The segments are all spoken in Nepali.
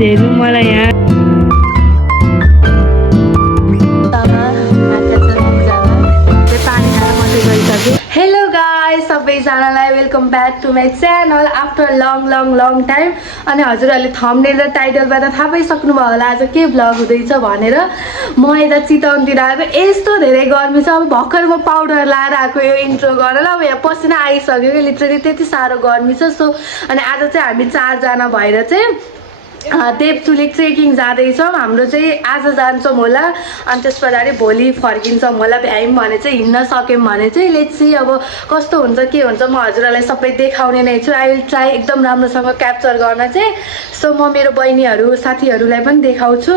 हेर्नु मलाई यहाँ हेलो गाइस सबैजनालाई welcome back to my channel after long time. अनि हजुरहरूले थम्बनेल र टाइटलबाट थाहा पाइसक्नुभयो होला आज के भ्लग हुँदैछ भनेर। म यता चितवनतिर आएको, यस्तो धेरै गर्मी छ। अब भर्खर म पाउडर लाएर आएको यो इन्ट्रो गरेर, अब यहाँ पसिना आइसक्यो कि लिटरली त्यति साह्रो गर्मी छ। सो अनि आज चाहिँ हामी 4 जना भएर चाहिँ देवतुलिक ट्रेकिङ जाँदैछौँ। हाम्रो चाहिँ आज जान्छौँ होला अनि त्यस पछाडि भोलि फर्किन्छौँ होला। भ्यायौँ भने चाहिँ हिँड्न सक्यौँ भने चाहिँ लेट्स सी अब कस्तो हुन्छ के हुन्छ। म हजुरहरूलाई सबै देखाउने नै छु। आई विल ट्राई एकदम राम्रोसँग क्याप्चर गर्न चाहिँ। सो म मेरो बहिनीहरू साथीहरूलाई पनि देखाउँछु।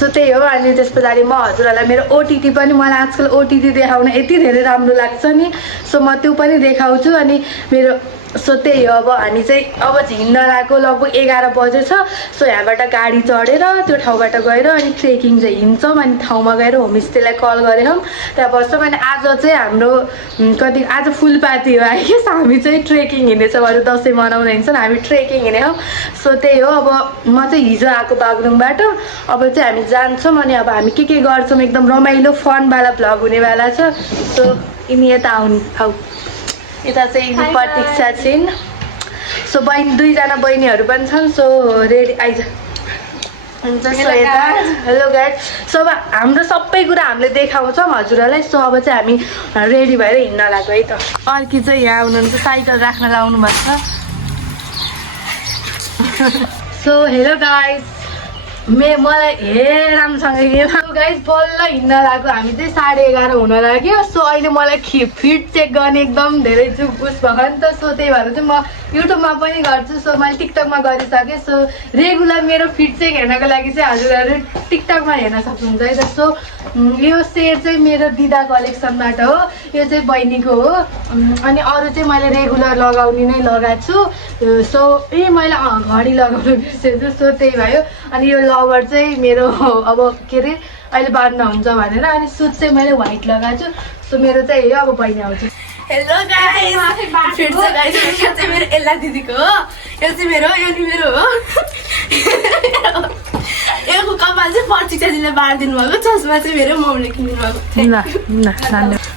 सो त्यही हो। अनि त्यस पछाडि म हजुरहरूलाई मेरो ओटिटी पनि, मलाई आजकल ओटिटी देखाउन यति धेरै राम्रो लाग्छ नि। सो म त्यो पनि देखाउँछु। अनि मेरो सो त्यही हो। अब हामी चाहिँ अब हिँड्न लागेको लगभग 11 बजे छ। सो यहाँबाट गाडी चढेर त्यो ठाउँबाट गएर अनि ट्रेकिङ चाहिँ हिँड्छौँ। अनि ठाउँमा गएर होमस्टेलाई कल गरेर त्यहाँ बस्छौँ। अनि आज चाहिँ हाम्रो कति आज फुलपाती हो आई गेस। हामी चाहिँ ट्रेकिङ हिँडेछौँ, अरू दसैँ मनाउन हिँड्छौँ, हामी ट्रेकिङ हिँडेछौँ। सो त्यही हो। अब म चाहिँ हिजो आएको बागलुङबाट, अब चाहिँ हामी जान्छौँ। अनि अब हामी के गर्छौँ एकदम रमाइलो फनवाला भ्लग हुनेवाला छ। सो यिनी यता आऊ यता चाहिँ प्रतीक्षा छिन्। सो बहिनी 2 जना बहिनीहरू पनि छन्। सो रेडी आइज हुन्छ। सो यता हेलो गाइस। सो अब हाम्रो सबै कुरा हामीले देखाउँछौँ हजुरहरूलाई। सो अब चाहिँ हामी रेडी भएर हिँड्न लाग्यो है त। अर्की चाहिँ यहाँ हुनुहुन्छ, साइकल राख्न लाउनु भएको छ। सो हेलो गाइस, मलाई राम्रोसँग गाइस बल्ल हिँड्न लाग्यो। हामी चाहिँ 11:30 हुन लाग्यो। सो अहिले मलाई फिट चेक गर्ने एकदम धेरै जुगुस भयो नि त। सो त्यही भएर चाहिँ म युट्युबमा पनि गर्छु। सो मैले टिकटकमा गरिसकेँ। सो रेगुलर मेरो फिट चेक हेर्नको लागि चाहिँ हजुरहरू टिकटकमा हेर्न सक्नुहुन्छ है त। सो यो सेट चाहिँ मेरो दिदा कलेक्सनबाट हो, यो चाहिँ बहिनीको हो। अनि अरू चाहिँ मैले रेगुलर लगाउने नै लगाएको छु। सो मैले घडी लगाउनु बिर्सेछु। सो त्यही भयो। अनि यो लवर चाहिँ मेरो अब के अरे अहिले बाँध्न हुन्छ भनेर। अनि सुट चाहिँ मैले व्हाइट लगाएको छु। सो मेरो चाहिँ यो अब बहिनी आउँछ। हेलो गाइस, फिर से गाइस यो चाहिँ मेरो एल्ला दिदीको हो, यो चाहिँ मेरो, यो नि मेरो हो। यो कपाल चाहिँ प्रतीक्षा दिदीले बारिदिनु भएको, चस्मा चाहिँ मेरो मम्मीले किनिदिनु भएको।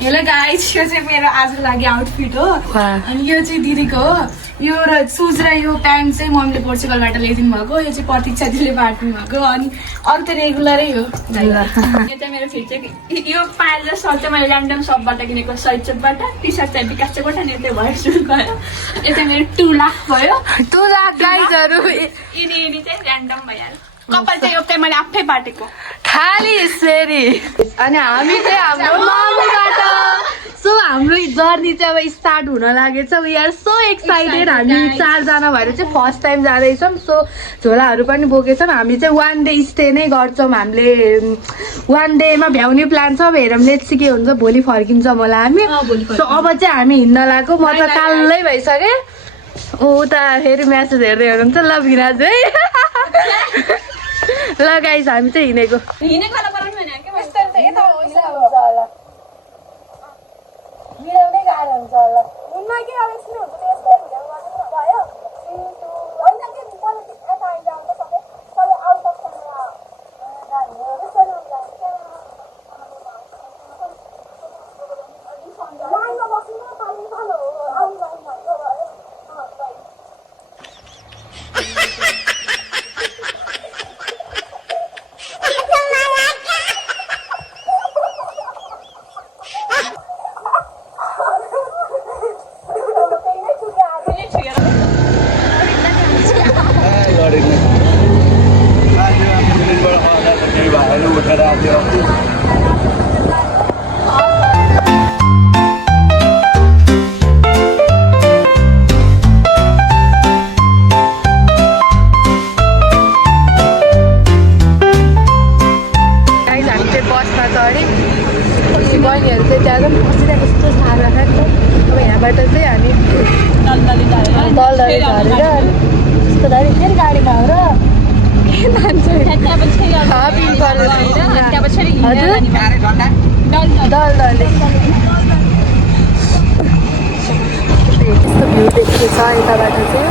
हेलो गाइस, यो चाहिँ मेरो आजको लागि आउटफिट हो। अनि यो चाहिँ दिदीको हो। यो र सुज र यो प्यान्ट चाहिँ मम्मीले पोर्चुगलबाट ल्याइदिनु भएको, यो चाहिँ प्रतीक्षा दिदीले बाँड्नु भएको। अनि अरू त रेगुलरै हो। यो चाहिँ मेरो फिट चाहिँ यो प्यान्ट र सर्ट चाहिँ मैले ऱ्यान्डम सपबाट किनेको, सहिद चोकबाट। टी सर्ट चाहिँ विकास चोकबाट, अनि त्यो भयो सुट गयो। यो चाहिँ मेरो 2 लाख भयो। 2 लाख गाइजहरू यिनी चाहिँ ऱ्यान्डम भइहाल्यो। कपाल चाहिँ यो चाहिँ मैले आफै बाटेको खाली यसरी। अनि हामी चाहिँ हाम्रो मामुबाट। सो हाम्रो जर्नी चाहिँ अब स्टार्ट हुन लागेछ। We are so excited. हामी 4 जना भएर चाहिँ फर्स्ट टाइम जाँदैछौँ। सो झोलाहरू पनि बोकेछौँ। हामी चाहिँ 1 डे स्टे नै गर्छौँ। हामीले 1 डेमा भ्याउने प्लान छ। अब हेरौँ लेट्स सी के हुन्छ। भोलि फर्किन्छौँ होला हामी। सो अब चाहिँ हामी हिँड्न लाग्यो। म त कालै भइसकेँ। उता फेरि म्यासेज हेर्दै हुनुहुन्छ ल भिराज है। ल गाइस हामी चाहिँ हिँडेको मिलाउनै गाह्रो हुन्छ होला। उनमा के अलेक्सन हुन्छ त्यसले भिडियो भयो। होइन के पोलिटिक्स यता आइज आउँछ सबै सबै आउट अफ क्यामेरा लाइनमा बस्नु न पानी पालो आउनु भन्नु भयो। बहिनीहरू चाहिँ त्यहाँ पनि बसिरहेको यस्तो साह्रो छ नि त। अब यहाँबाट चाहिँ हामी दलदली झरेर त्यस्तो धरि फेरि गाडीमा हो र दलदली यस्तो भ्यू देखेको छ यताबाट चाहिँ।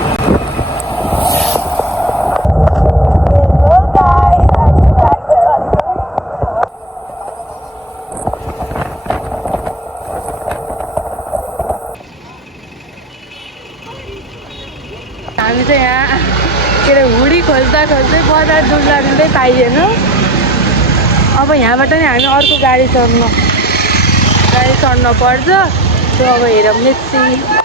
हुडी खोज्दा खोज्दै बजार दूर लाग्दै पाइएन। अब यहाँबाट नि हामी अर्को गाडी चढ्न पर्छ। सो अब हेरौँ नेक्स्ट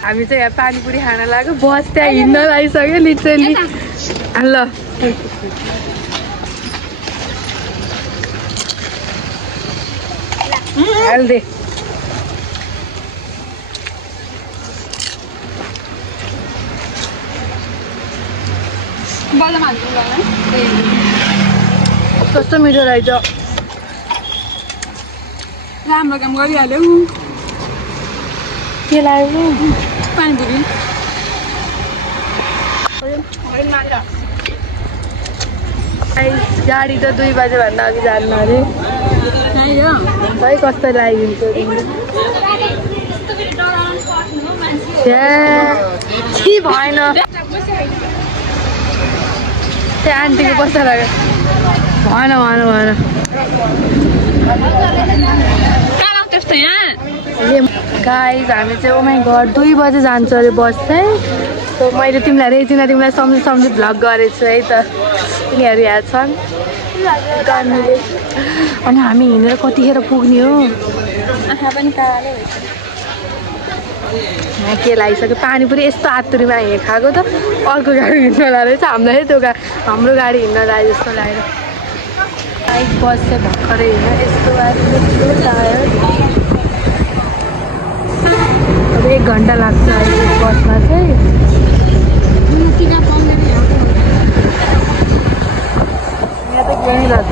हामी चाहिँ यहाँ पानीपुरी खान लाग्यो। बस त्यहाँ हिँड्न लागिसक्यो लिटरली। ल हाल्दे कस्तो मिठो रहेछ। राम्रो काम गरिहाल्यो। के लाग्यो पानीपुरी गाडी त 2 बजेभन्दा अघि जानु अरे। खै कस्तो लागिन्छ भएन त्यो आन्टीको कस्तो लाग्यो भएन त्यस्तो यहाँ गाइज हामी चाहिँ ओमाई घर 2 बजे जान्छ अरे बस चाहिँ। सो मैले तिमीलाई सम्झी भ्लग गरेको छु है त। तिनीहरू यहाँ छन् अनि हामी हिँडेर कतिखेर पुग्ने हो। यहाँ के लागिसक्यो पानीपुरी यस्तो आतुरीमा खाएको त अर्को गाडी हिँड्न लागेको छ। हामीलाई हाम्रो गाडी हिँड्न लाग्यो जस्तो लाग्यो। बाइक बस चाहिँ भर्खरै हिँड्यो यस्तो अब 1 घन्टा लाग्छ अहिले बसमा चाहिँ। यहाँ त केही लाग्छ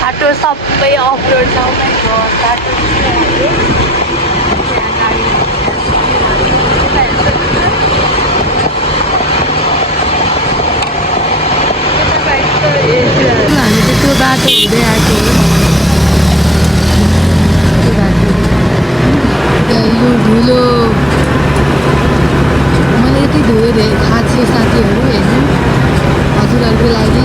बाटो सबै अफरोड छ। बाटो हामी चाहिँ त्यो बाटो हुँदै आएको यो धुलो मलाई यति धुलो थाहा थियो साथीहरू हेर्नु हजुरहरूको लागि।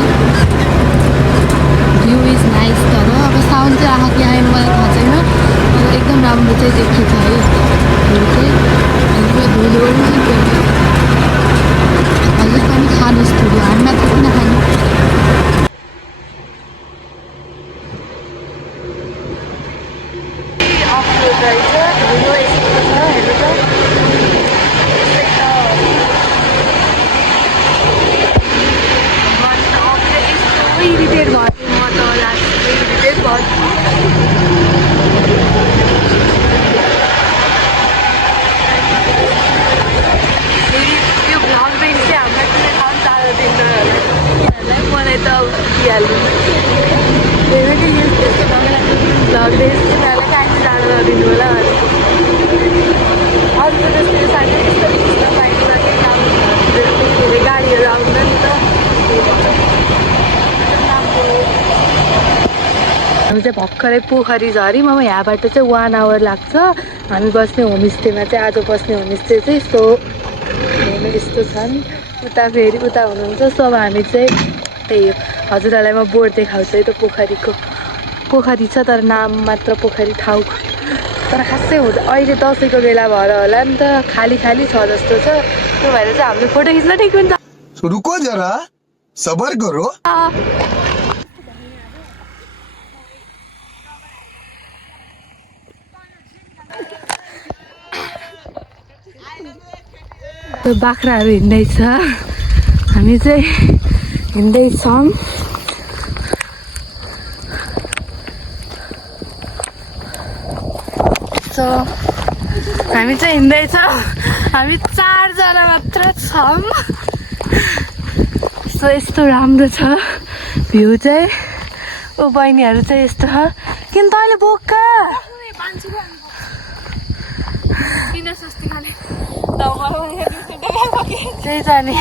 भ्यू इज नाइस तर अब साउन्ड चाहिँ आएको कि आएन मलाई थाहा छैन। एकदम राम्रो चाहिँ देखिन्छ है धुलो चाहिँ। धुलो हजुर पनि खानुहोस् धुलो हामी मात्र किन खानु। इरिटेट भयो म त इरिटेट भयो। यो भ्लग देख्छ हामीलाई कुनै ठाउँ टाढो देख्दैन होला यिनीहरूलाई मलाई त दिइहाल्नु कि त्यस्तो भ्लग देख्छ तिनीहरूलाई कहीँ टाढो नदिनु होला अर्को जस्तो यो साथी यस्तो बाइकमा केही काम के अरे गाडीहरू आउँदैन नि त। हामी चाहिँ भर्खरै पोखरी झऱ्यौँ। अब यहाँबाट चाहिँ 1 आवर लाग्छ। हामी बस्ने होमस्टेमा चाहिँ आज बस्ने होमस्टे चाहिँ यस्तो छन्। उता फेरि उता हुनुहुन्छ। सो अब हामी चाहिँ त्यही हजुरहरूलाई म बोर्ड देखाउँछु है त पोखरी छ तर नाम मात्र पोखरी ठाउँको तर खासै हुँदैन। अहिले दसैँको बेला भएर होला नि त खाली छ जस्तो छ। त्यो भएर चाहिँ हामीले फोटो खिच्न ठिक हुन्छ। रुको जरा सबर करो। बाख्राहरू हिँड्दैछ हामी चाहिँ हिँड्दैछौँ। सो हामी चाहिँ हिँड्दैछौँ। हामी 4 जना मात्र छौँ। सो यस्तो राम्रो छ भ्यू चाहिँ। ओ बहिनीहरू चाहिँ यस्तो छ किन तैँले बोक्का त्यही त नि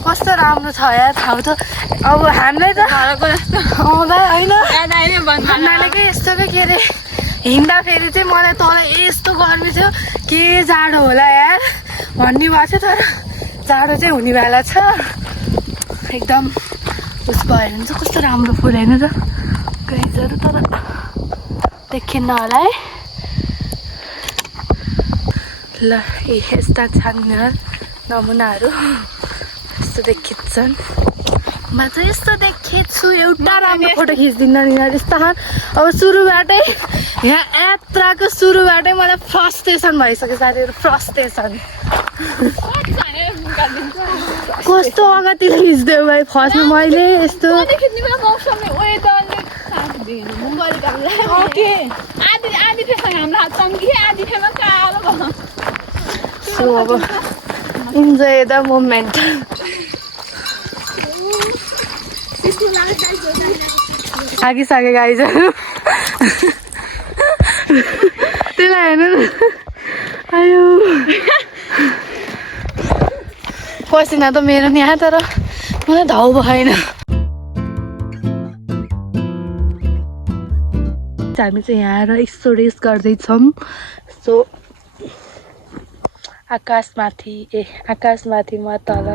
कस्तो राम्रो छ यार ठाउँ त। अब हामीलाई त आउँदा होइन भन्नाले के यस्तो के अरे हिँड्दाखेरि चाहिँ मलाई तल यस्तो गर्मी थियो के जाडो होला यार भन्ने भएको छ तर जाडो चाहिँ हुने बेला छ एकदम उस भएर हुन्छ। कस्तो राम्रो फुल होइन त गाइजहरू तर देखिन्न होला है ल यस्ता छन् नमुनाहरू यस्तो देखिन्छन् म चाहिँ यस्तो देखेछु एउटा राम्रो फोटो खिच्दिनँ नि यस्ता अब सुरुबाटै यहाँ यात्राको सुरुबाटै मलाई फ्रस्ट्रेसन भइसक्यो साथीहरू फ्रस्ट्रेसन कस्तो अगाडि खिच्दियो भाइ फर्स्टमा मैले यस्तो सो अब इन्जोय द मोमेन्ट आगिसके गाइजहरू त्यसलाई हेर्नु न आयो पसिना त मेरो नि यहाँ तर मलाई धाउ भएन हामी चाहिँ यहाँ आएर यस्तो रेस गर्दैछौँ सो आकाशमाथि म तल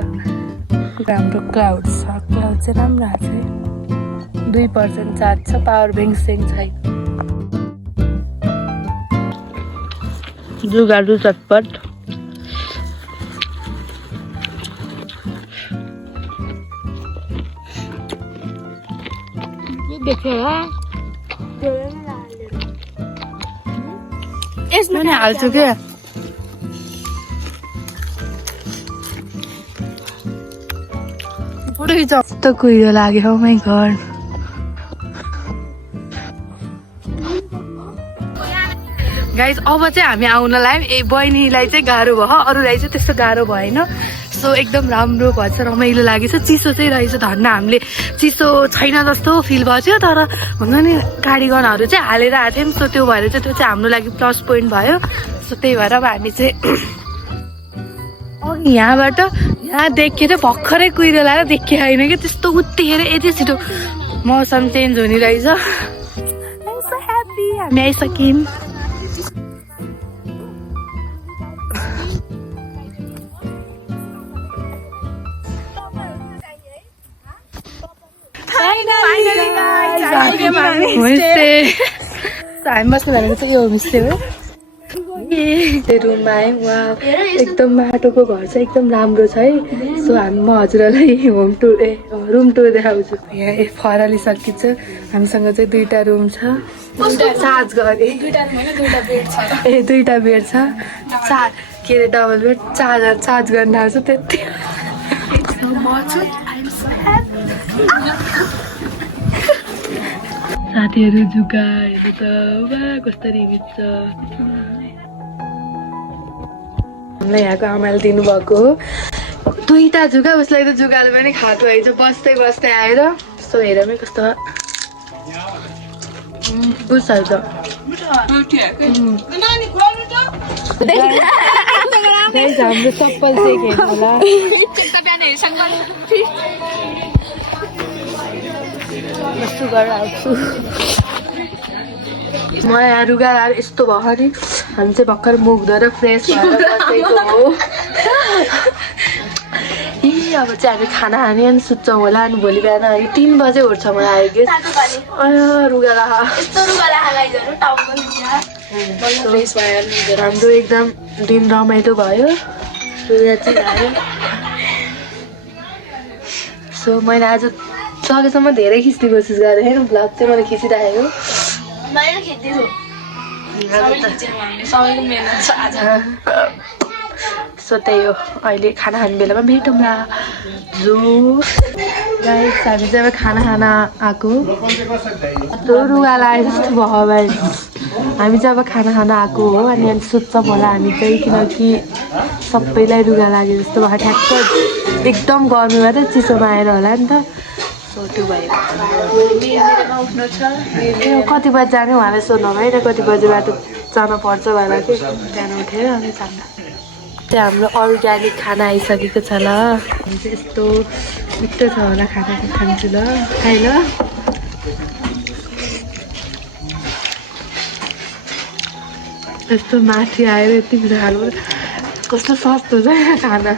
राम्रो क्लाउड छ क्लाउड चाहिँ राम्रो आएको छ 2% चार्ज छ पावर ब्याङ्क छैन जुगाडु चटपट यसमा नि हाल्छु क्या फोटो खिचाउ कस्तो कुहिरो लाग्यो हो माइ गड गाइज अब चाहिँ हामी आउनलाई बहिनीलाई चाहिँ गाह्रो भयो अरूलाई चाहिँ त्यस्तो गाह्रो भएन सो एकदम राम्रो भएछ रमाइलो लागेछ चिसो चाहिँ रहेछ धन्न हामीले चिसो छैन जस्तो फिल भएको थियो तर हुन्छ नि कार्डिगनहरू चाहिँ हालेर आएको थियौँ सो त्यो भएर चाहिँ त्यो चाहिँ हाम्रो लागि प्लस पोइन्ट भयो सो त्यही भएर अब हामी चाहिँ अघि यहाँबाट यहाँ देखेर भर्खरै कुहिरो लगाएर देखेँ होइन कि त्यस्तो उत्तिखेर यति छिटो मौसम चेन्ज हुने रहेछ हामी आइसक्यौँ हामी बस्नु भनेको चाहिँ यो होमस्टे हो रुममा आयौँ वा एकदम माटोको घर छ एकदम राम्रो छ है सो म हजुरलाई रुम टुर देखाउँछु यहाँ फरालिसकिन्छ हामीसँग चाहिँ 2टा रुम छ चार्ज गरे 2टा बेड छ के अरे डबल बेड चार्ज गर्न आउँछ त्यति साथीहरू जुगाहरू त वा कस्तरी बित्छ हामीलाई यहाँको आमाले दिनुभएको 2टा जुगा उसलाई त जुगाले पनि खाएको रहेछ बस्दै बस्दै आएर सो हेरमै कस्तो बुझ्छ त हाम्रो चप्पल चाहिँ हेर्नु होला यस्तो गरेर आउँछु म यहाँ रुगा लाएर यस्तो भयो नि हामी चाहिँ भर्खर मुख धोएर फ्रेस भएर बसेको हो अब चाहिँ हामी खाना खाने अनि सुत्छौँ होला अनि भोलि बिहान 3 बजे उठ्छ मलाई आयो गेस रुगा हाम्रो एकदम दिन रमाइलो भयो रुगा चाहिँ आयो सो मैले आज सकेसम्म धेरै खिच्ने कोसिस गरेँ होइन भ्लग चाहिँ मैले खिचिराखेको सो त्यही हो अहिले खाना खाने बेलामा भेटौँला जो गाइस हामी चाहिँ अब खाना खान आएको त्यो रुगा लागे जस्तो भयो भाइ हामी चाहिँ अब खाना खान आएको हो अनि सुत्छौँ होला हामी चाहिँ किनकि सबैलाई रुगा लागे जस्तो भयो ठ्याक्क एकदम गर्मी भएर चिसोमा आएर होला नि त सो त्यो भएर कति बजी जाने उहाँलाई सोध्नु होइन कति बजीबाट जानु पर्छ भनेर चाहिँ बिहान उठेर अनि जाँदा त्यहाँ हाम्रो अर्ग्यानिक खाना आइसकेको छ ल हामी चाहिँ यस्तो मिठो छ होला खाना चाहिँ खान्छु ल खाइ ल यस्तो माथि आएर यति खानु कस्तो सस्तो छ यहाँ खाना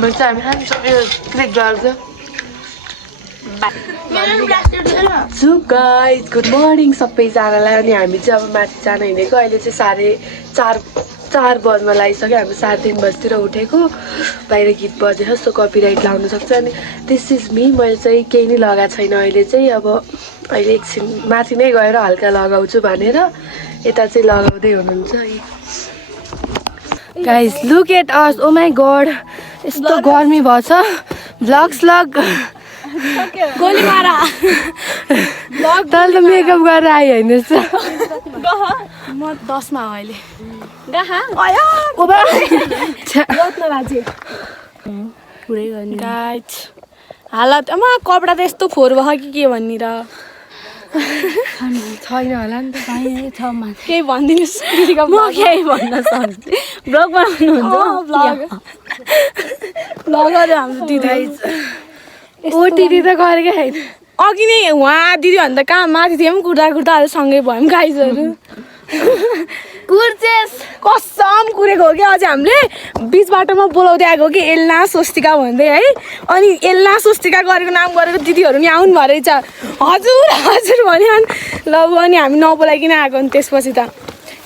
भन्छ हामी खान्छौँ यो क्लिक गर्छ सो गाइज गुड मर्निङ सबैजनालाई अनि हामी चाहिँ अब माथि जान हिँडेको अहिले चाहिँ 4:30 बज्न लागिसक्यो हामी 3:30 बजीतिर उठेको बाहिर गीत बजेको सो कपिराइट लाउनु सक्छ अनि दिस इज मी मैले चाहिँ केही नै लगाएको छैन अहिले चाहिँ अब अहिले एकछिन माथि नै गएर हल्का लगाउँछु भनेर यता चाहिँ लगाउँदै हुनुहुन्छ guys look at us oh my god यस्तो गर्मी भएछ भ्लग गोली मारा तल त मेकअप गरेर आयो होइन म 10 मा हो अहिले पुरै गर्ने गाइज हालत कपडा त यस्तो फोहोर भयो कि के भन्ने र छैन होला नि त केही भनिदिनुहोस् म केही भन्न सक्छु ब्लग बनाउनुहुन्छ ब्लगर हाम्रो दिदी ओटिटी त गरेकै छैन अघि नै उहाँ दिदीभन्दा कहाँ माथि थियौँ कुर्दा आज सँगै भयौँ गाइजहरू कुर्चेस कसम कुरेको हो कि अझ हामीले बिच बाटोमा बोलाउँदै आएको कि एल्ना स्वस्तिका भन्दै है अनि एल्ना स्वस्तिका गरेको नाम गरेको दिदीहरू नि आउनु भयो रहेछ हजुर हजुर भन्यो ल अनि हामी नबोलाइकन आएको नि त्यसपछि त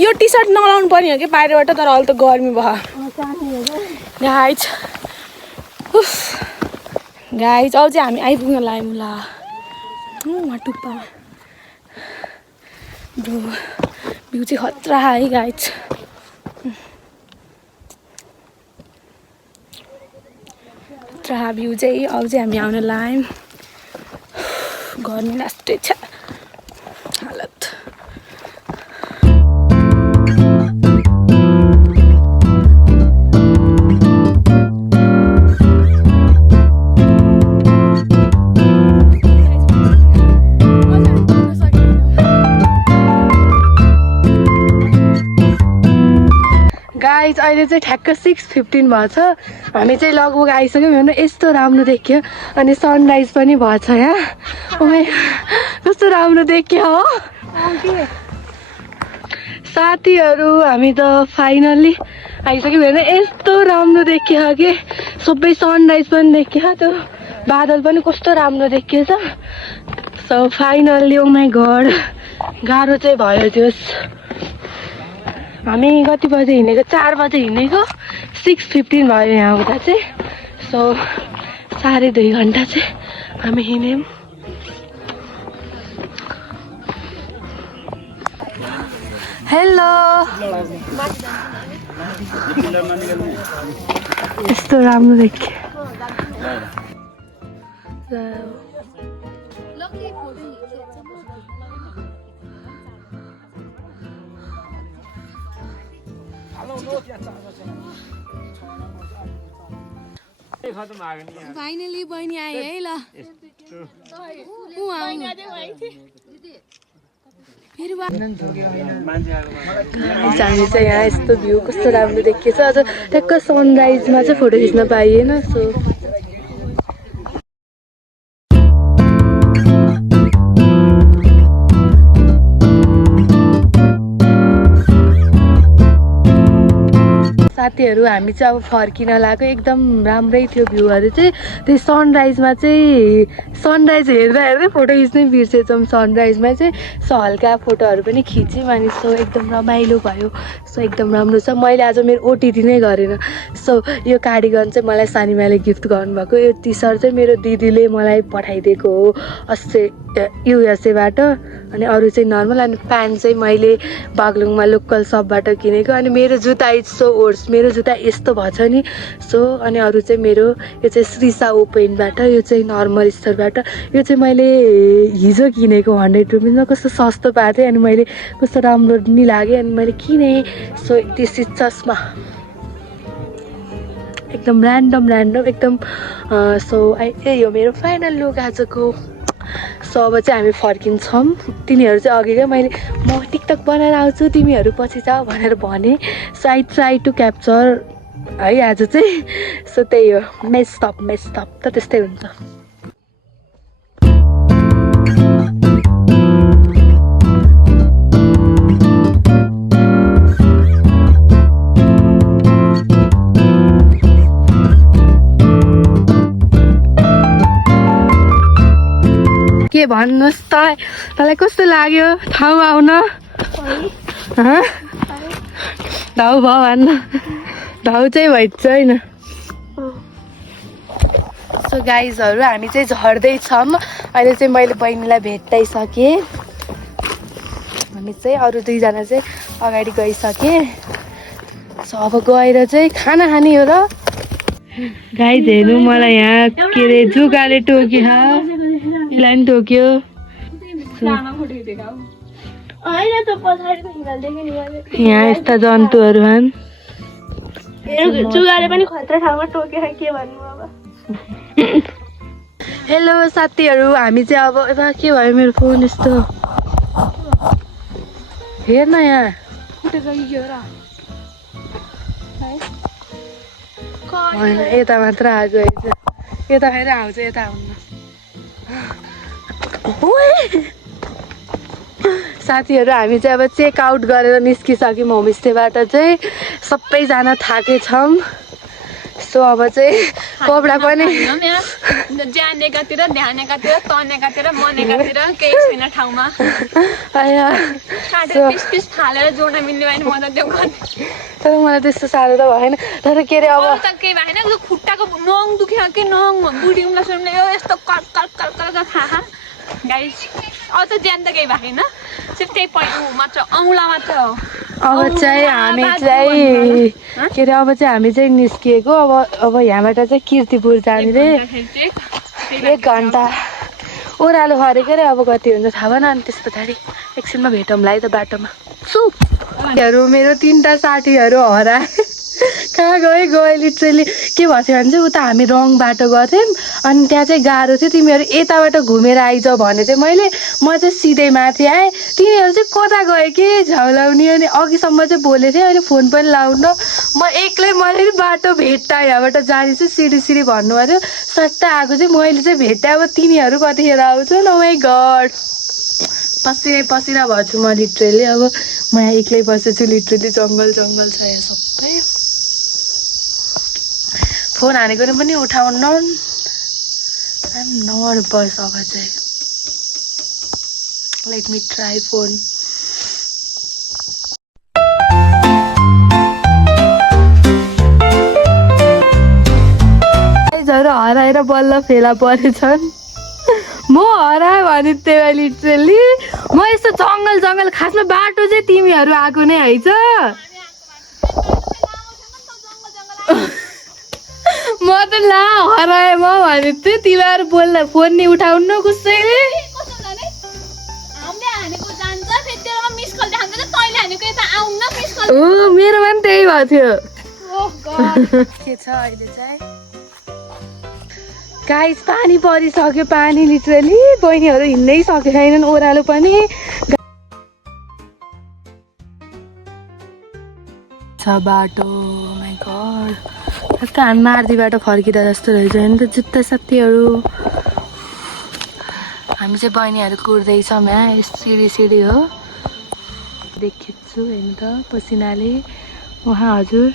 यो टी सर्ट नलाउनु पर्ने हो कि बाहिरबाट तर अहिले त गर्मी भयो गाइज अब चाहिँ हामी आइपुग्न लाग्यौँ ल वहाँ टुप्पामा भ्यू चाहिँ खतरा है गाइज खतरा भ्यू चाहिँ अब चाहिँ हामी आउन लाग्यौँ गर्मी लास्टै छ हालत गाइज अहिले चाहिँ ठ्याक्क 6:15 भएछ हामी चाहिँ लगभग आइसक्यौँ हेर्नु यस्तो राम्रो देखियो अनि सनराइज पनि भएछ यहाँ ओमे कस्तो राम्रो देखियो हो साथीहरू हामी त फाइनल्ली आइसक्यौँ हेर्नु यस्तो राम्रो देखियो कि सबै सनराइज पनि देखियो त्यो बादल पनि कस्तो राम्रो देखियो छ so finally oh my god गाह्रो चाहिँ भयो त्योस् हामी कति बजे हिँडेको 4 बजे हिँडेको 6:15 भयो यहाँ आउँदा चाहिँ सो 2.5 घन्टा चाहिँ हामी हिँड्यौँ हेलो यस्तो राम्रो देखियो फाइनली बहिनी आयो है ल हामी चाहिँ यहाँ यस्तो भ्यू कस्तो राम्रो देखिएछ अझ ट्याक्क सनराइजमा चाहिँ फोटो खिच्न पाइएन सो साथीहरू हामी चाहिँ अब फर्किन लाग्यो एकदम राम्रै थियो भ्यूहरू चाहिँ त्यो सनराइजमा चाहिँ सनराइज हेर्दा हेर्दै फोटो खिच्नै बिर्सेछौँ सनराइजमा चाहिँ सो हल्का फोटोहरू पनि खिच्यौँ अनि सो एकदम रमाइलो भयो सो एकदम राम्रो छ मैले आज मेरो ओटिटी नै गरेन सो यो कार्डिगन चाहिँ मलाई सानीमाले गिफ्ट गर्नुभएको यो टी सर्ट चाहिँ मेरो दिदीले मलाई पठाइदिएको हो अस्ति युएसएबाट अनि अरू चाहिँ नर्मल अनि प्यान्ट चाहिँ मैले बागलुङमा लोकल सपबाट किनेको अनि मेरो जुत्ता इज सो ओर्स मेरो जुत्ता यस्तो भएछ नि सो अनि अरू चाहिँ मेरो यो चाहिँ श्रीसा ओपेनबाट यो चाहिँ नर्मल स्टोरबाट यो चाहिँ मैले हिजो किनेको 100 रुपियाँमा कस्तो सस्तो पाएको थिएँ अनि मैले कस्तो राम्रो नि लाग्यो अनि मैले किनेँ सो दिस इज चस्मा एकदम ऱ्यान्डम एकदम सो यो मेरो फाइनल लुक आजको सो अब चाहिँ हामी फर्किन्छौँ तिनीहरू चाहिँ अघिकै मैले म टिकटक बनाएर आउँछु तिमीहरू पछि जाऊ भनेर भने so I try to capture है आज चाहिँ सो त्यही हो मेस्टअप त त्यस्तै हुन्छ के भन्नुहोस् त तँलाई कस्तो लाग्यो ठाउँ आउन हँ? धाउ भयो भन्न धाउ चाहिँ भइन्छ होइन सो गाइजहरू हामी चाहिँ झर्दैछौँ अहिले चाहिँ मैले बहिनीलाई भेटाइसकेँ हामी चाहिँ अरू दुईजना चाहिँ अगाडि गइसकेँ सो अब गएर चाहिँ खाना खाने हो र गाइज हेर्नु मलाई यहाँ के अरे जुगाले टोक्यो यसलाई पनि टोक्यो यहाँ यस्ता जन्तुहरू छन् जुगाले पनि खतरा ठाउँमा टोकेर के भन्नु अब हेलो साथीहरू हामी चाहिँ अब यता के भयो मेरो फोन यस्तो हेर्न यहाँ होइन यता मात्र आएको यता फेरि आउँछ यता आउनु साथीहरू हामी चाहिँ अब चेकआउट गरेर निस्किसक्यौँ होमस्टेबाट चाहिँ सबैजना थाकेछौँ सो अब चाहिँ कपडा पनि जानेकातिर ध्यानेकातिर तनेकातिर मनेकातिर केही छैन ठाउँमा पिस पिस फालेर जोड्न मिल्ने भएन म त त्यो गर्ने तर मलाई त्यस्तो साह्रो त भएन तर के अरे अब त केही भएन त्यो खुट्टाको नङ दुख्यो कि नङ बुढी उम्ला सुन्ने यो यस्तो कल कल कल कल थाहा गाइस अब त ज्यान त केही भएन सिर्फ त्यही पहिलो मात्र औँला मात्र हो अब चाहिँ हामी चाहिँ के अरे अब चाहिँ हामी चाहिँ निस्किएको अब यहाँबाट चाहिँ किर्तिपुर जाने रे 1 घन्टा ओह्रालो फरेको रे अब कति हुन्छ थाहा भएन अनि त्यस पछाडि एकछिनमा भेटौँला है त बाटोमा मेरो 3टा साथीहरू हराए कहाँ गयो लिटरली के भएको थियो भने चाहिँ उता हामी रङ बाटो गर्थ्यौँ अनि त्यहाँ चाहिँ गाह्रो थियो तिमीहरू यताबाट घुमेर आइजाऊ भने चाहिँ म चाहिँ सिधै माथि आएँ तिनीहरू चाहिँ कता गयो कि झौलाउने अनि अघिसम्म चाहिँ बोलेको थिएँ अहिले फोन पनि लाउन म एक्लै मैले बाटो भेट्टा यहाँबाट जाने चाहिँ सिडी भन्नुभएको थियो सट्टा आएको चाहिँ मैले चाहिँ भेट्टाएँ अब तिनीहरू कतिखेर आउँछन् ओ माई गड पसिना भएको छु म लिटरली अब म यहाँ एक्लै बसेछु लिटरली जङ्गल छ यहाँ सबै फोन हानेको पनि उठाउन बस अब चाहिँ लेट मी ट्राई फोन हराएर बल्ल फेला परेछन् म हराएँ भने त्यही लिटरली म यस्तो जङ्गल खासमा बाटो चाहिँ तिमीहरू आएको नै है म त ला हराएँ म भने थियो तिमीहरू बोल्दा फोन नि उठाउनु कसैले मेरोमा पनि त्यही भएको थियो के छ अहिले चाहिँ गाइस पानी परिसक्यो पानी लिटरली बहिनीहरू हिँड्नै सकेको छैनन् ओह्रालो पनि छ बाटो माई गड कस्तो हामी मार्दीबाट फर्किँदा जस्तो रहेछ नि त जुत्ता साथीहरू हामी चाहिँ बहिनीहरू कुर्दैछौँ यहाँ सिडी हो देखिन्छु हेर्नु त पसिनाले उहाँ हजुर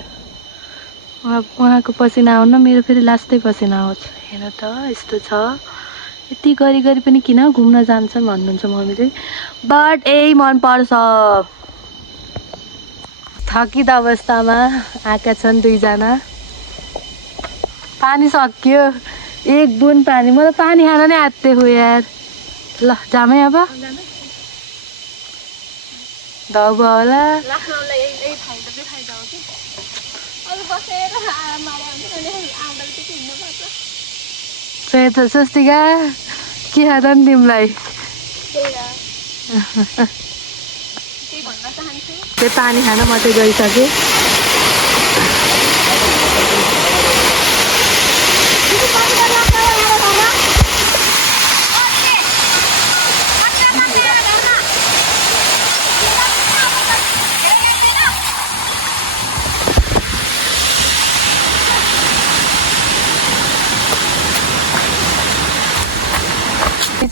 उहाँको पसिना आउन मेरो फेरि लास्टै पसिना आउँछ हेर्नु त यस्तो छ यति गरी पनि किन घुम्न जान्छन् भन्नुहुन्छ मम्मी चाहिँ बट यही मनपर्छ थकित अवस्थामा आएका छन् 2 जना पानी सक्यो 1 बुन पानी म त पानी खान नै आत्ते हो यार ल जामै अब दब होला स्वस्तिका के खाँदा नि तिमीलाई त्यही पानी खान मात्रै गइसकेँ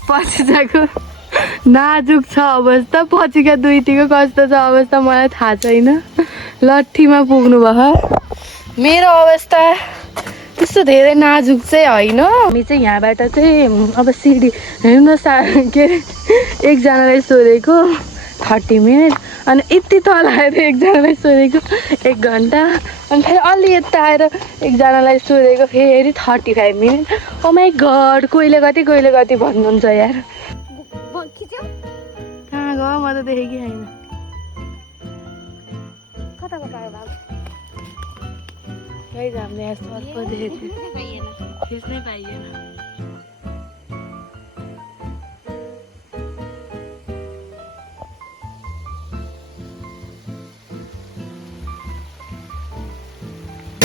पछि जाको नाजुक छ अवस्था पछिका 2-3को कस्तो छ अवस्था मलाई थाहा छैन लट्ठीमा पुग्नु भयो मेरो अवस्था त्यस्तो धेरै नाजुक चाहिँ होइन हामी चाहिँ यहाँबाट चाहिँ अब सिडी हेर्नु के अरे एकजनालाई सोधेको 30 मिनट अनि यति तल आएर एकजनालाई सोधेको 1 घन्टा अनि फेरि अलि यता आएर एकजनालाई सोधेको फेरि 35 मिनट ओ माई गड कोहीले कति भन्नुहुन्छ यार कहाँ गयो म त देखेँ कि होइन गाइस हामीले यस्तो अर्को देखेको थियो खिच्नै पाइएन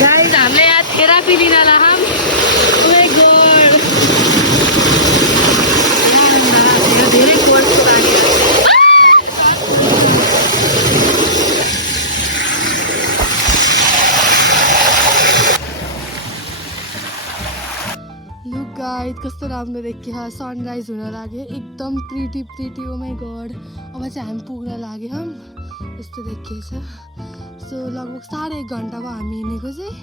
गाइस हामीले यहाँ थेरापी लिन लाग्यौँ ओ माई गॉड धेरै कोर्सको लागि लुक गाइस कस्तो राम्रो देखियो सनराइज हुन लाग्यो एकदम प्रिटी ओ माई गॉड अब चाहिँ हामी पुग्न लाग्यौँ यस्तो देखिएछ सो लगभग 1.5 घन्टा भयो हामी हिँडेको चाहिँ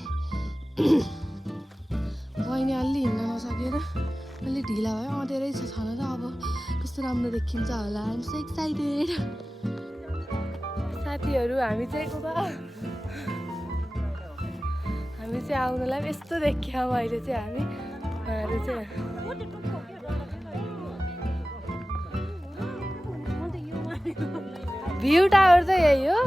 बहिनी अलि हिँड्न नसकेर अलि ढिला भयो धेरै छ छन र अब कस्तो राम्रो देखिन्छ होला आइम सो एक्साइटेड साथीहरू हामी चाहिँ आउनलाई यस्तो देखियौँ अहिले चाहिँ हामीहरू चाहिँ भ्यू टावर चाहिँ यही हो